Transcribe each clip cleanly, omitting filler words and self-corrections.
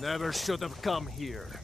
Never should have come here.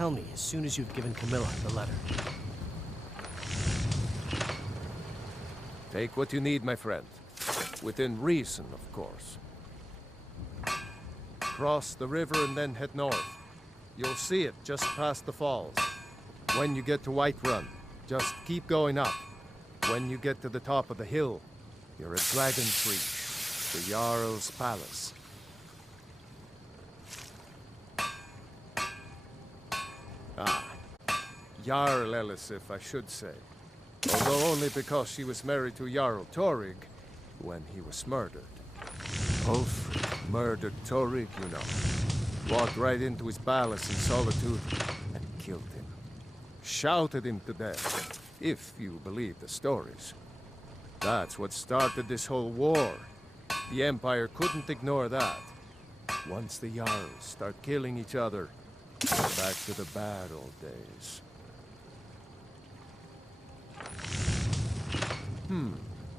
Tell me as soon as you've given Camilla the letter. Take what you need, my friend. Within reason, of course. Cross the river and then head north. You'll see it just past the falls. When you get to Whiterun, just keep going up. When you get to the top of the hill, you're at Dragon's Reach, the Jarl's palace. Jarl Ellis, if I should say. Although only because she was married to Jarl Torig when he was murdered. Ulfric murdered Torig, you know. Walked right into his palace in solitude and killed him. Shouted him to death, if you believe the stories. That's what started this whole war. The Empire couldn't ignore that. Once the Jarls start killing each other, we're back to the bad old days.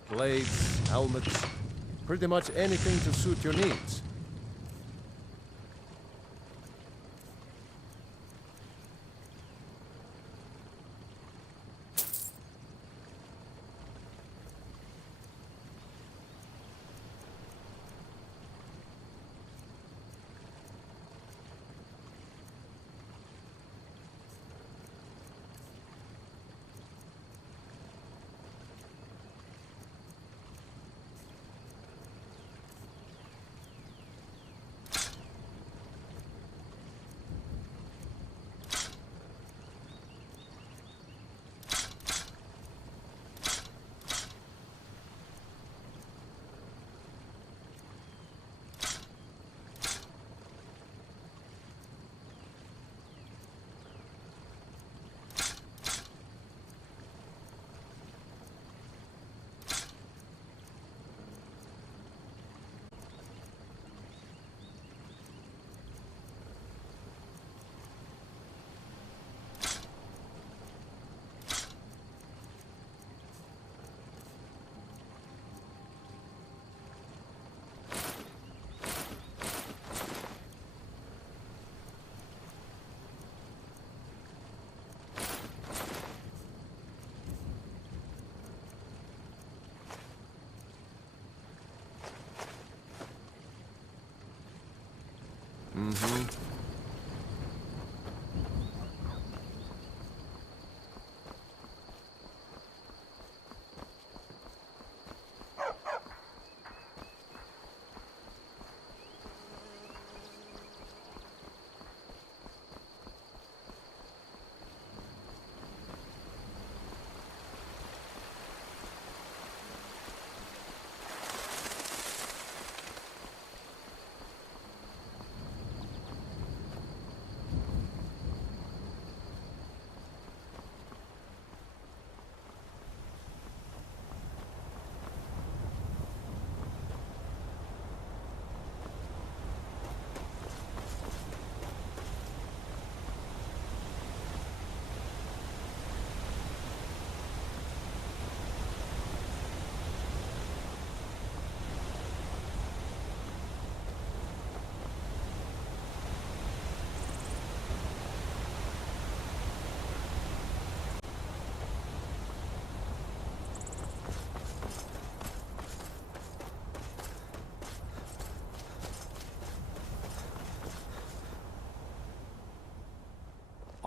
Blades, helmets, pretty much anything to suit your needs.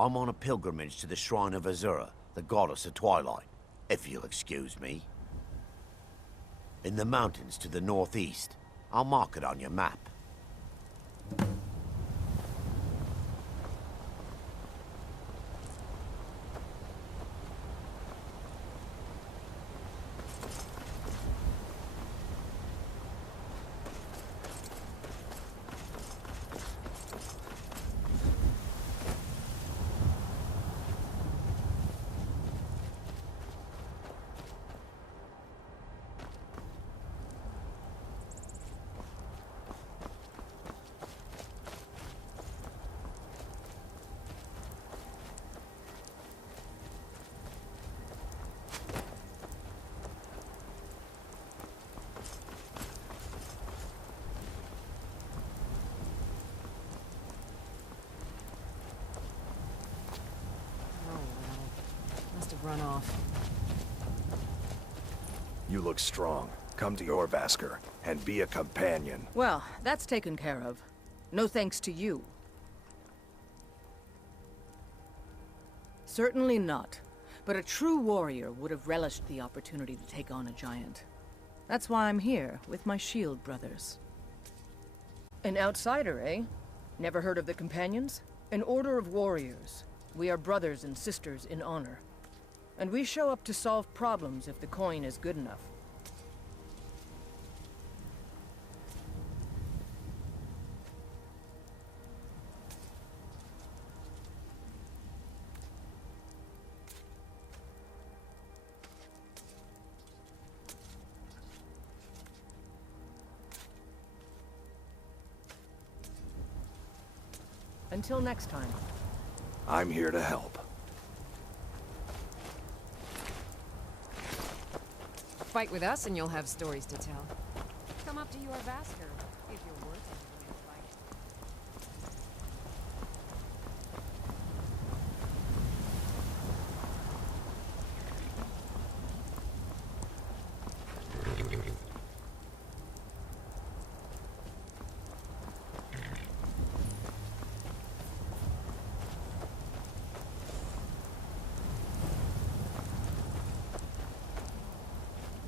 I'm on a pilgrimage to the shrine of Azura, the goddess of twilight, if you'll excuse me. In the mountains to the northeast. I'll mark it on your map. run off. You look strong. Come to your Vasker, and be a companion. Well, that's taken care of. No thanks to you. Certainly not. But a true warrior would have relished the opportunity to take on a giant. That's why I'm here, with my shield brothers. An outsider, eh? Never heard of the Companions? An order of warriors. We are brothers and sisters in honor. And we show up to solve problems if the coin is good enough. Until next time. I'm here to help. Fight with us and you'll have stories to tell. Come up to your Vasker, if you're worth it in a fight.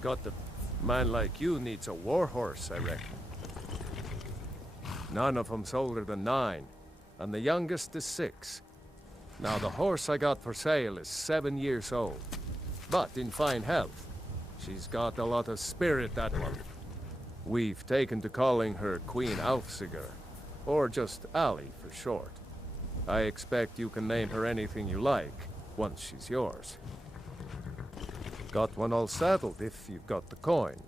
Got the man like you needs a war horse, I reckon. None of 'em's older than 9, and the youngest is 6. Now the horse I got for sale is 7 years old, but in fine health. She's got a lot of spirit, that one. We've taken to calling her Queen Alfsiger, or just Ali for short. I expect you can name her anything you like, once she's yours. Got one all saddled if you've got the coin.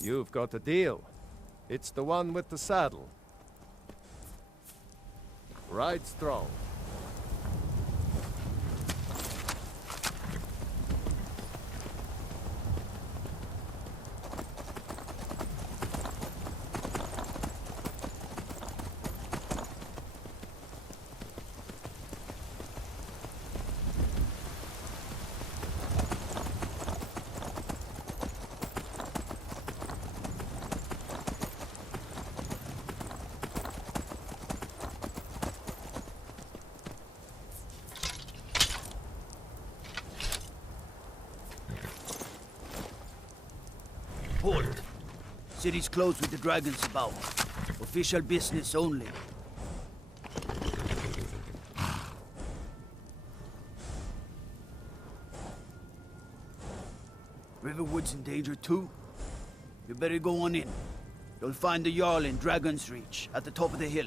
You've got a deal. It's the one with the saddle. Ride strong. Port. City's closed with the dragons about. Official business only. Riverwood's in danger too. You better go on in. You'll find the Jarl in Dragon's Reach, at the top of the hill.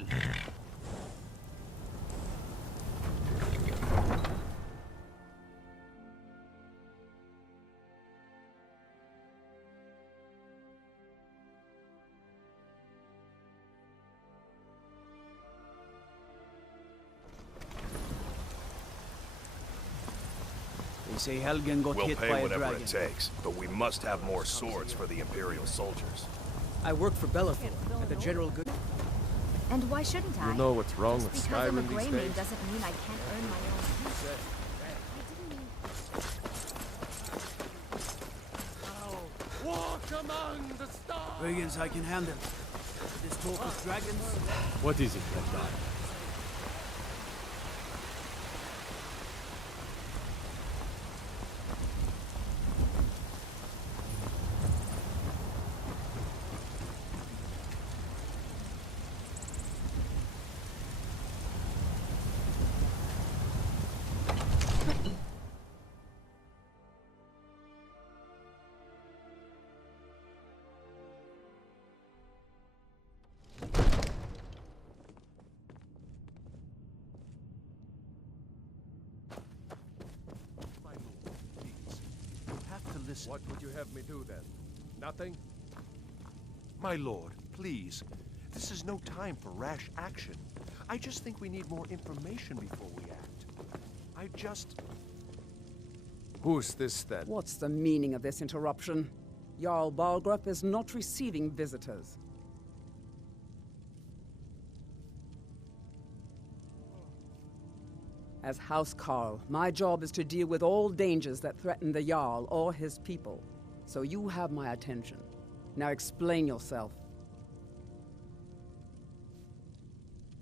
They say Helgen got We'll hit by pay a whatever dragon. it takes, but we must have more swords for the Imperial soldiers. I work for Bellafor at the General Good. And why shouldn't I? You know what's wrong Just with because I'm a Skyrim Grey these Mane days? doesn't mean I can't earn my own keep. Walk among the stars! Dragons I can handle. This talk with dragons? What is it, that guy? What would you have me do then? Nothing? My lord, please. This is no time for rash action. I just think we need more information before we act. Who's this then? What's the meaning of this interruption? Jarl Balgrup is not receiving visitors. As House Carl, my job is to deal with all dangers that threaten the Jarl or his people. So you have my attention. Now explain yourself.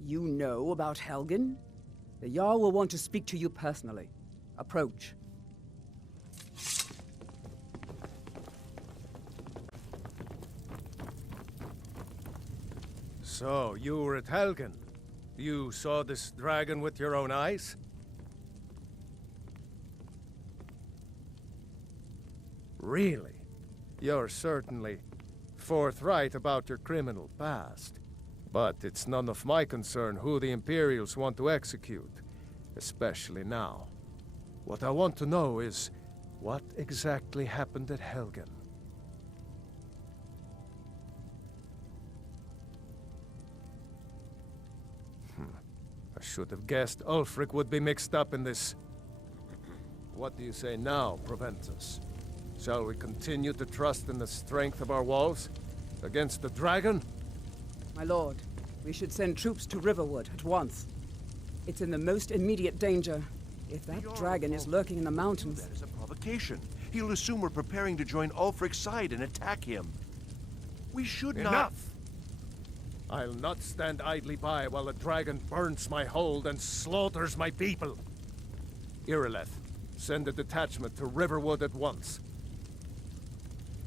You know about Helgen? The Jarl will want to speak to you personally. Approach. So, you were at Helgen? You saw this dragon with your own eyes? Really? You're certainly forthright about your criminal past. But it's none of my concern who the Imperials want to execute, especially now. What I want to know is, what exactly happened at Helgen? I should have guessed Ulfric would be mixed up in this. What do you say now, Proventus? Shall we continue to trust in the strength of our walls? Against the dragon? My lord, we should send troops to Riverwood at once. It's in the most immediate danger. If that dragon is lurking in the mountains... That is a provocation. He'll assume we're preparing to join Ulfric's side and attack him. We should not... Enough! I'll not stand idly by while the dragon burns my hold and slaughters my people. Irileth, send a detachment to Riverwood at once.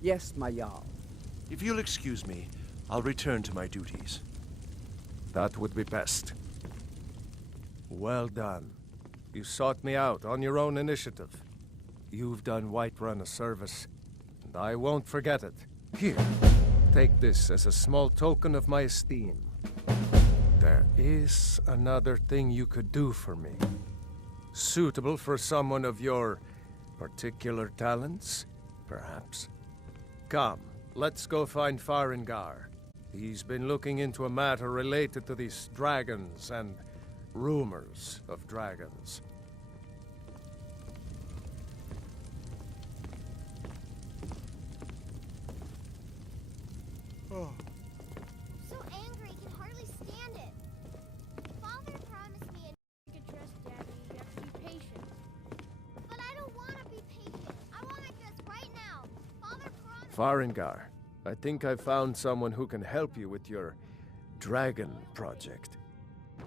Yes, my Jarl. If you'll excuse me, I'll return to my duties. That would be best. Well done. You sought me out on your own initiative. You've done Whiterun a service, and I won't forget it. Here, take this as a small token of my esteem. There is another thing you could do for me. Suitable for someone of your particular talents, perhaps. Come, let's go find Farengar. He's been looking into a matter related to these dragons and rumors of dragons. So angry, I can hardly stand it. Father promised me I could trust Daddy. You have to be patient. But I don't want to be patient. I want it just right now. Father promised... Farengar, I think I found someone who can help you with your dragon project.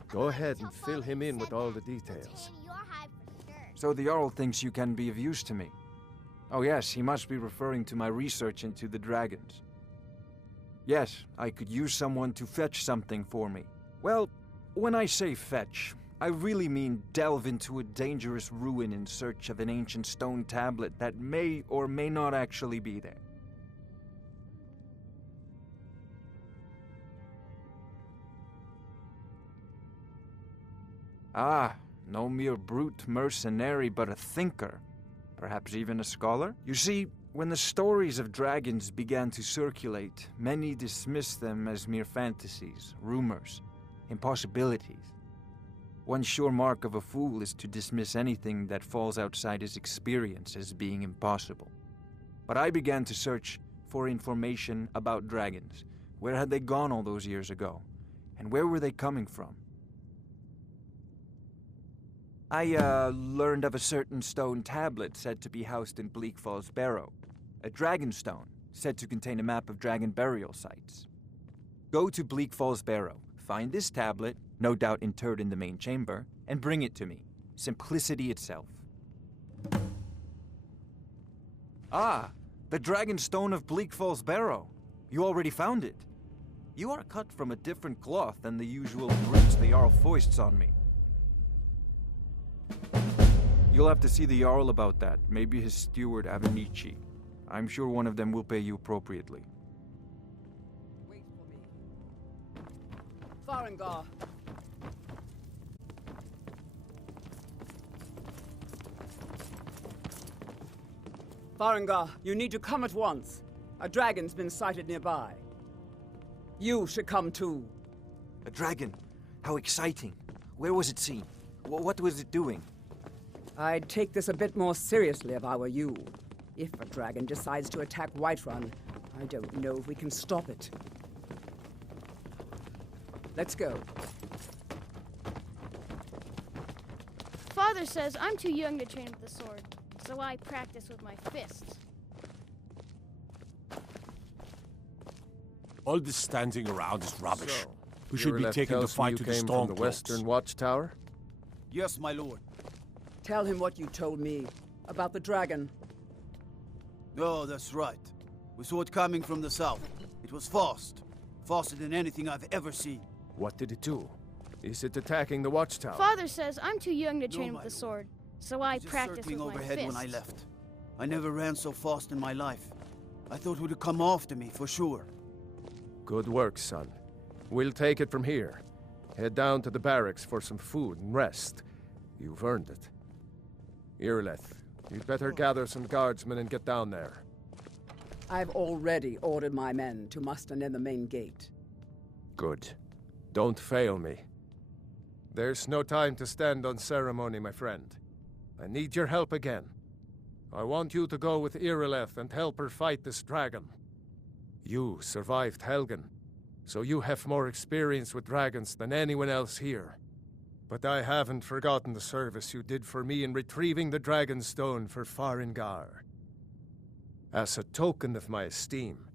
Go ahead and fill him in with all the details. So the Jarl thinks you can be of use to me. Oh yes, he must be referring to my research into the dragons. Yes, I could use someone to fetch something for me. Well, when I say fetch, I really mean delve into a dangerous ruin in search of an ancient stone tablet that may or may not actually be there. Ah, no mere brute mercenary, but a thinker. Perhaps even a scholar? You see, when the stories of dragons began to circulate, many dismissed them as mere fantasies, rumors, impossibilities. One sure mark of a fool is to dismiss anything that falls outside his experience as being impossible. But I began to search for information about dragons. Where had they gone all those years ago? And where were they coming from? I learned of a certain stone tablet said to be housed in Bleak Falls Barrow. A dragon stone, said to contain a map of dragon burial sites. Go to Bleak Falls Barrow, find this tablet, no doubt interred in the main chamber, and bring it to me. Simplicity itself. Ah, the dragon stone of Bleak Falls Barrow. You already found it. You are cut from a different cloth than the usual brutes the Jarl foists on me. You'll have to see the Jarl about that, maybe his steward Avenici. I'm sure one of them will pay you appropriately. Wait for me. Farengar. Farengar, you need to come at once. A dragon's been sighted nearby. You should come too. A dragon? How exciting. Where was it seen? What was it doing? I'd take this a bit more seriously if I were you. If a dragon decides to attack Whiterun, I don't know if we can stop it. Let's go. Father says I'm too young to train with the sword, so I practice with my fists. All this standing around is rubbish. So, We should be Irileth taking the tells me fight you to the came storm from the Western cloaks. Watchtower? Yes, my lord. Tell him what you told me about the dragon. Oh, that's right. We saw it coming from the south. It was fast. Faster than anything I've ever seen. What did it do? Is it attacking the Watchtower? Father says I'm too young to train my with the lord. sword, so I Just practice with circling my overhead fists. when I left. I never ran so fast in my life. I thought it would come after me, for sure. Good work, son. We'll take it from here. Head down to the barracks for some food and rest. You've earned it. Irileth, you'd better gather some guardsmen and get down there. I've already ordered my men to muster near the main gate. Good. Don't fail me. There's no time to stand on ceremony, my friend. I need your help again. I want you to go with Irileth and help her fight this dragon. You survived Helgen, so you have more experience with dragons than anyone else here. But I haven't forgotten the service you did for me in retrieving the Dragon Stone for Farengar. As a token of my esteem,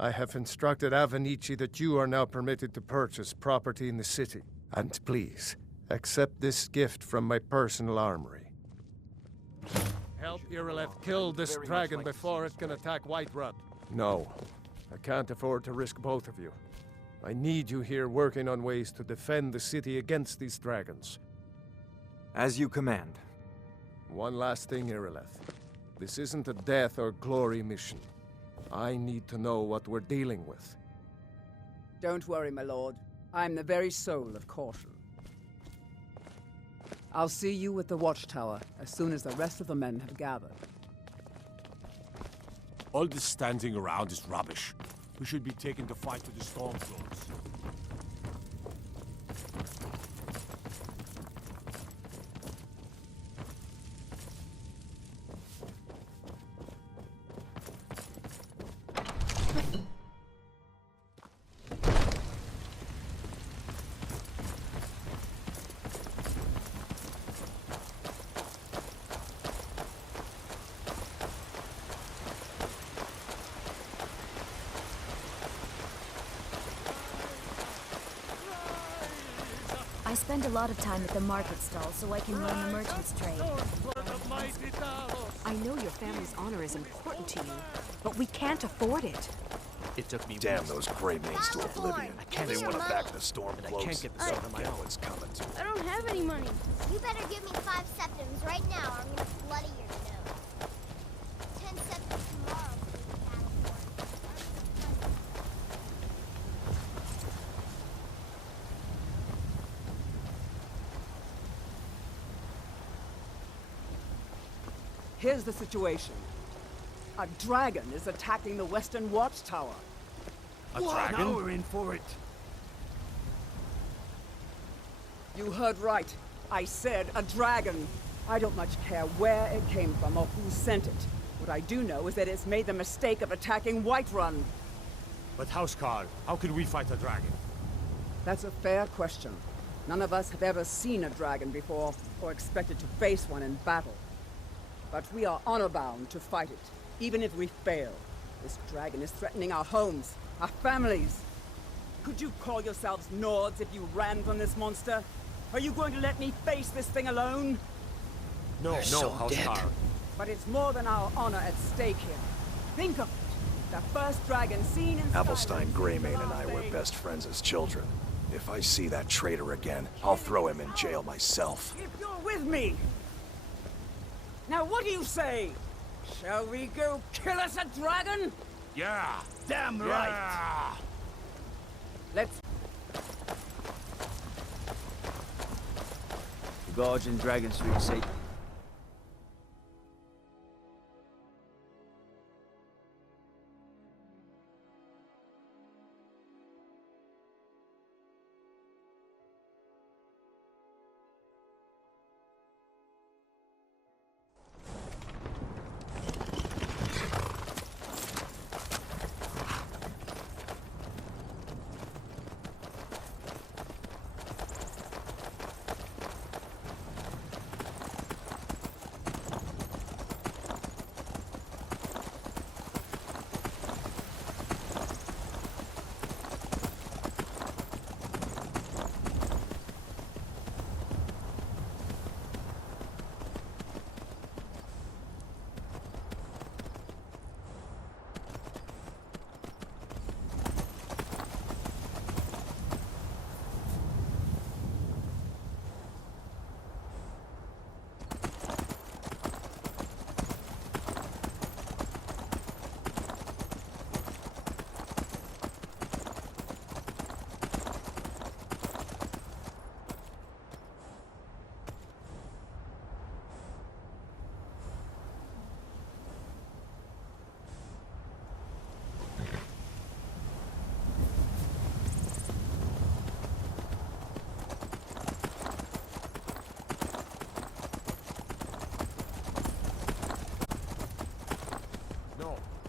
I have instructed Avenici that you are now permitted to purchase property in the city. And please, accept this gift from my personal armory. Help Irileth kill this dragon before it can attack Whiterun. No, I can't afford to risk both of you. I need you here working on ways to defend the city against these dragons. As you command. One last thing, Irileth. This isn't a death or glory mission. I need to know what we're dealing with. Don't worry, my lord. I'm the very soul of caution. I'll see you at the Watchtower as soon as the rest of the men have gathered. All this standing around is rubbish. We should be taking the fight to the storm cloaks. I spend a lot of time at the market stall so I can learn the merchant's trade. I know your family's honor is important to you, but we can't afford it. It took me Damn weeks. those gray mains to oblivion. They want to back the storm And I cloaks. can't get the stone on my own. What's coming to I don't have any money. You better give me 5 septims right now, or I'm gonna bloody your nose. 10 septims tomorrow, please, Here's the situation. A dragon is attacking the Western Watchtower. A dragon? Now we're in for it. You heard right. I said a dragon. I don't much care where it came from or who sent it. What I do know is that it's made the mistake of attacking Whiterun. But Housecarl, how can we fight a dragon? That's a fair question. None of us have ever seen a dragon before, or expected to face one in battle. But we are honor-bound to fight it, even if we fail. This dragon is threatening our homes, our families. Could you call yourselves Nords if you ran from this monster? Are you going to let me face this thing alone? No, Housecarl. But it's more than our honor at stake here. Think of it. The first dragon seen in Athelstein Skyrim Greymane since and the I last were age. best friends as children. If I see that traitor again, I'll throw him in jail myself. If you're with me! Now what do you say? Shall we go kill us a dragon? Yeah! Damn Yeah! right! Let's... The guards in Dragon Street say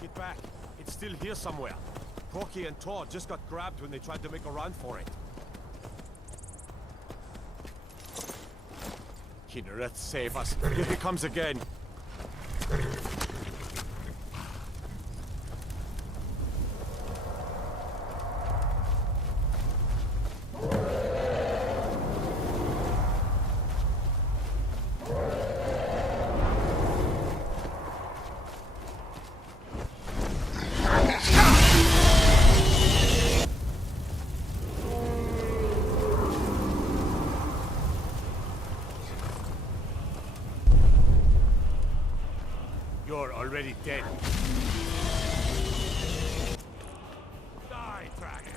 it back. It's still here somewhere. Rocky and Todd just got grabbed when they tried to make a run for it. Kinneret, save us. Here he comes again. You're already dead. Die, dragon!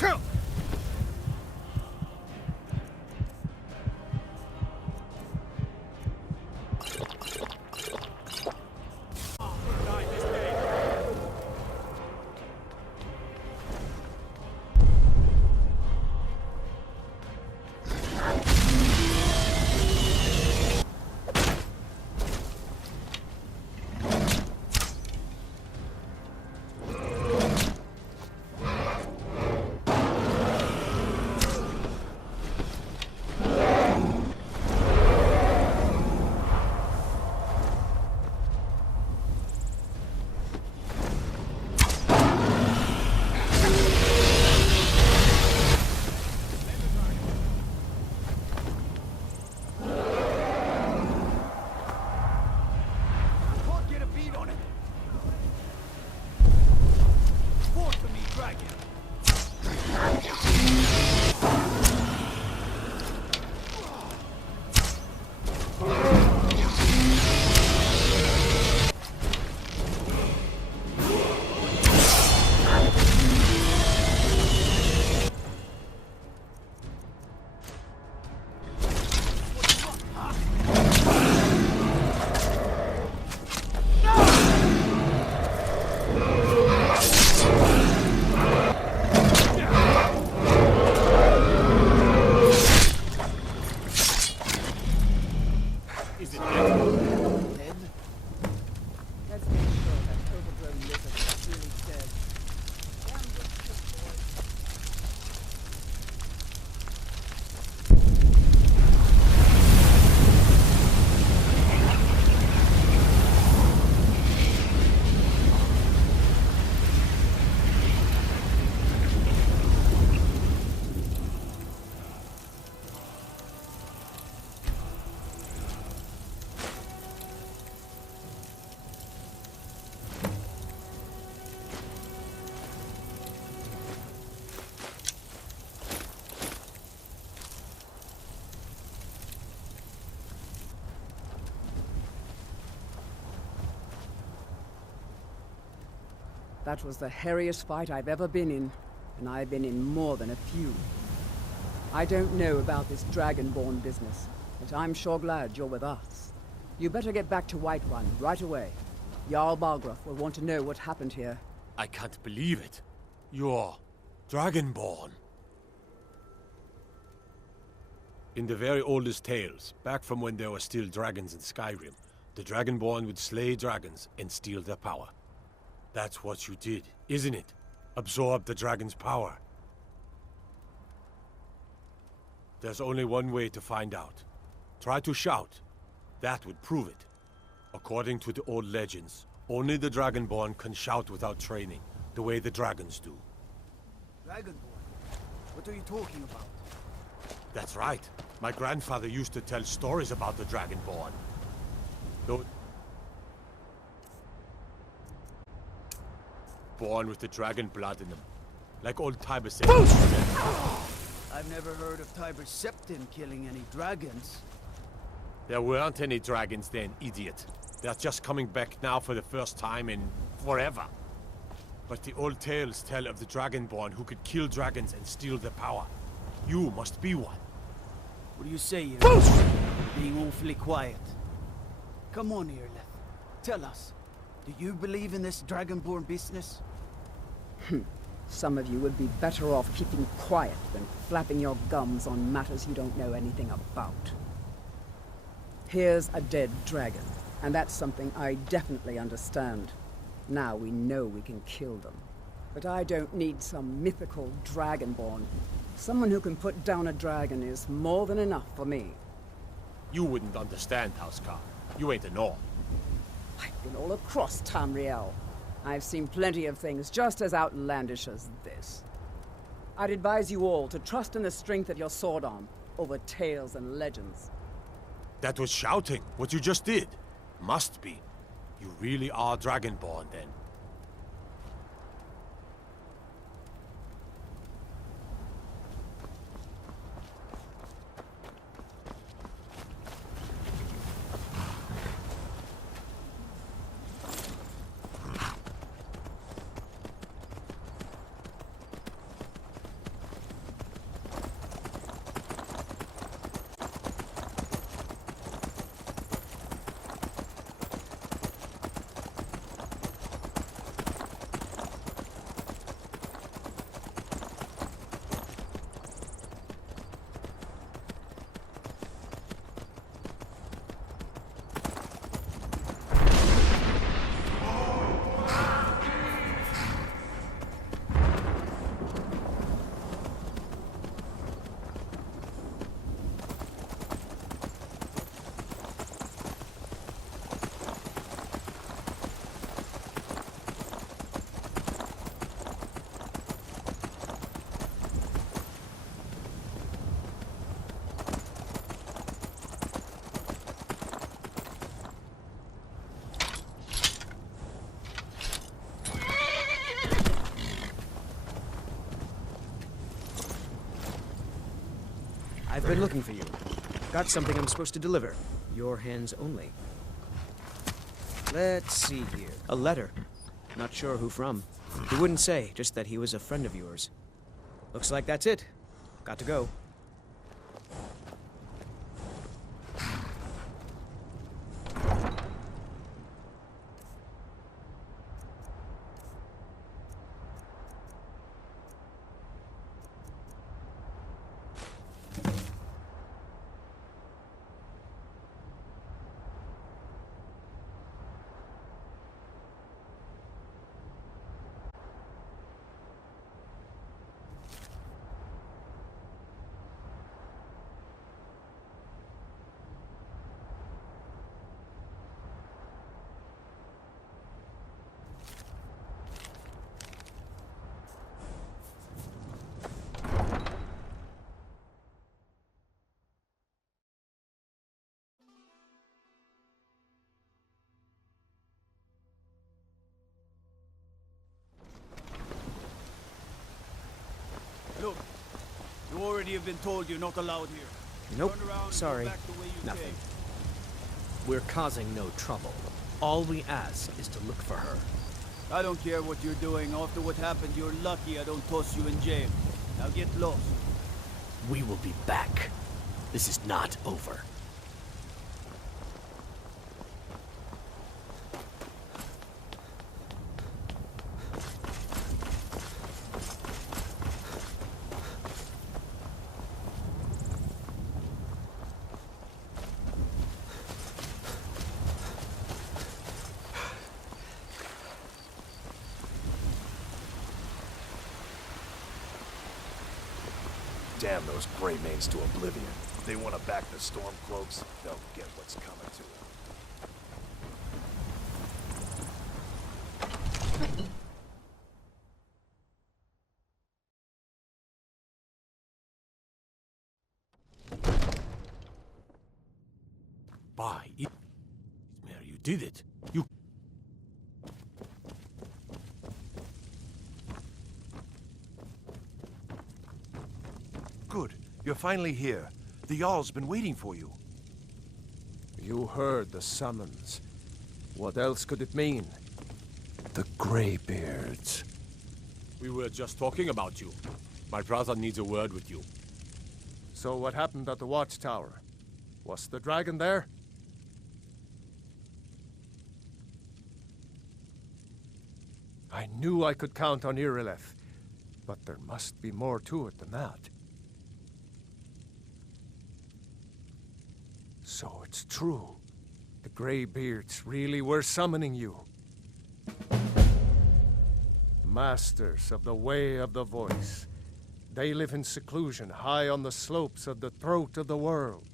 Down. That was the hairiest fight I've ever been in, and I've been in more than a few. I don't know about this Dragonborn business, but I'm sure glad you're with us. You better get back to Whiterun right away. Jarl Balgruuf will want to know what happened here. I can't believe it. You're Dragonborn. In the very oldest tales, back from when there were still dragons in Skyrim, the Dragonborn would slay dragons and steal their power. That's what you did, isn't it? Absorb the dragon's power. There's only one way to find out. Try to shout. That would prove it. According to the old legends, only the Dragonborn can shout without training, the way the dragons do. Dragonborn? What are you talking about? That's right. My grandfather used to tell stories about the Dragonborn. Though born with the dragon blood in them. Like old Tiber said. I I've never heard of Tiber Septim killing any dragons. There weren't any dragons then, idiot. They're just coming back now for the first time in forever. But the old tales tell of the Dragonborn who could kill dragons and steal their power. You must be one. What do you say, you being awfully quiet? Come on here, Leth. Tell us, do you believe in this Dragonborn business? Some of you would be better off keeping quiet than flapping your gums on matters you don't know anything about. Here's a dead dragon, and that's something I definitely understand. Now we know we can kill them. But I don't need some mythical Dragonborn. Someone who can put down a dragon is more than enough for me. You wouldn't understand, Housecar. You ain't a Norn. I've been all across Tamriel. I've seen plenty of things just as outlandish as this. I'd advise you all to trust in the strength of your sword arm over tales and legends. That was shouting, what you just did. Must be. You really are Dragonborn, then. I've been looking for you. Got something I'm supposed to deliver. Your hands only. Let's see here. A letter. Not sure who from. He wouldn't say, just that he was a friend of yours. Looks like that's it. Got to go. Look, you already have been told you're not allowed here. Nope. Turn around and Sorry. go back the way you Nothing. came. We're causing no trouble. All we ask is to look for her. I don't care what you're doing. After what happened, you're lucky I don't toss you in jail. Now get lost. We will be back. This is not over. Damn those Greymanes to oblivion. If they want to back the Stormcloaks, they'll get what's coming to them. By Mary, you did it. You... Good. You're finally here. The Jarl's been waiting for you. You heard the summons. What else could it mean? The Greybeards. We were just talking about you. My brother needs a word with you. So what happened at the watchtower? Was the dragon there? I knew I could count on Irileth, but there must be more to it than that. So it's true. The Greybeards really were summoning you. Masters of the Way of the Voice. They live in seclusion, high on the slopes of the throat of the world.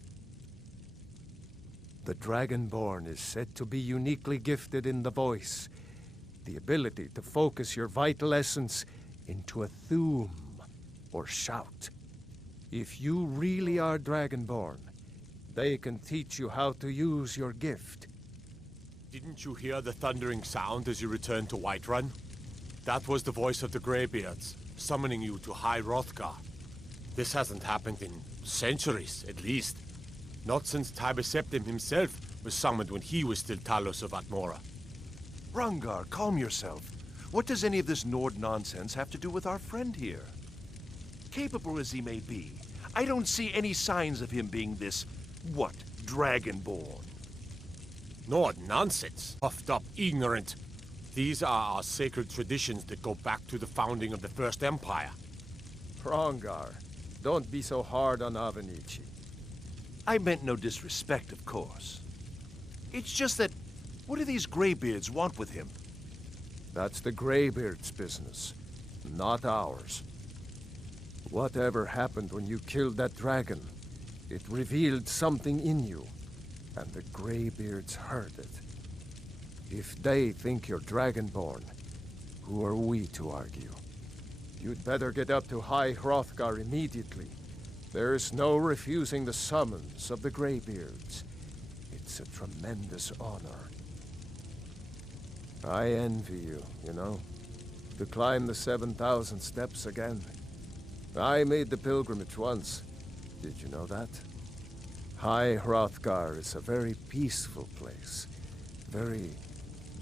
The Dragonborn is said to be uniquely gifted in the voice, the ability to focus your vital essence into a thum, or shout. If you really are Dragonborn, they can teach you how to use your gift. Didn't you hear the thundering sound as you returned to Whiterun? That was the voice of the Greybeards, summoning you to High Hrothgar. This hasn't happened in centuries, at least. Not since Tiber Septim himself was summoned when he was still Talos of Atmora. Hrongar, calm yourself. What does any of this Nord nonsense have to do with our friend here? Capable as he may be, I don't see any signs of him being this, what, Dragonborn? Nord nonsense. Puffed up, ignorant. These are our sacred traditions that go back to the founding of the First Empire. Hrongar, don't be so hard on Avenici. I meant no disrespect, of course. It's just that, what do these Greybeards want with him? That's the Greybeards' business, not ours. Whatever happened when you killed that dragon, it revealed something in you, and the Greybeards heard it. If they think you're Dragonborn, who are we to argue? You'd better get up to High Hrothgar immediately. There's no refusing the summons of the Greybeards. It's a tremendous honor. I envy you, you know, to climb the 7,000 steps again. I made the pilgrimage once. Did you know that? High Hrothgar is a very peaceful place. Very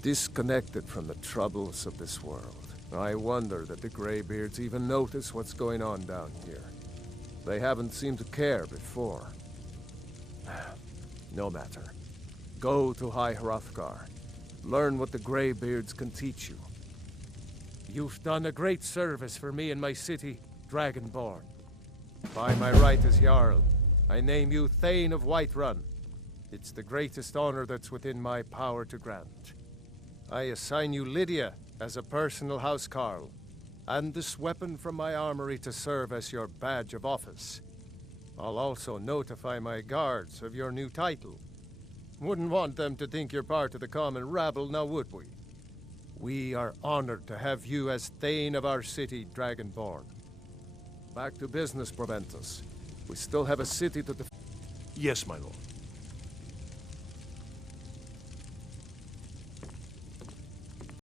disconnected from the troubles of this world. I wonder that the Greybeards even notice what's going on down here. They haven't seemed to care before. No matter. Go to High Hrothgar. Learn what the Greybeards can teach you. You've done a great service for me and my city, Dragonborn. By my right as Jarl, I name you Thane of Whiterun. It's the greatest honor that's within my power to grant. I assign you Lydia as a personal housecarl, and this weapon from my armory to serve as your badge of office. I'll also notify my guards of your new title. Wouldn't want them to think you're part of the common rabble, now would we? We are honored to have you as Thane of our city, Dragonborn. Back to business, Proventus. We still have a city to defend. Yes, my lord.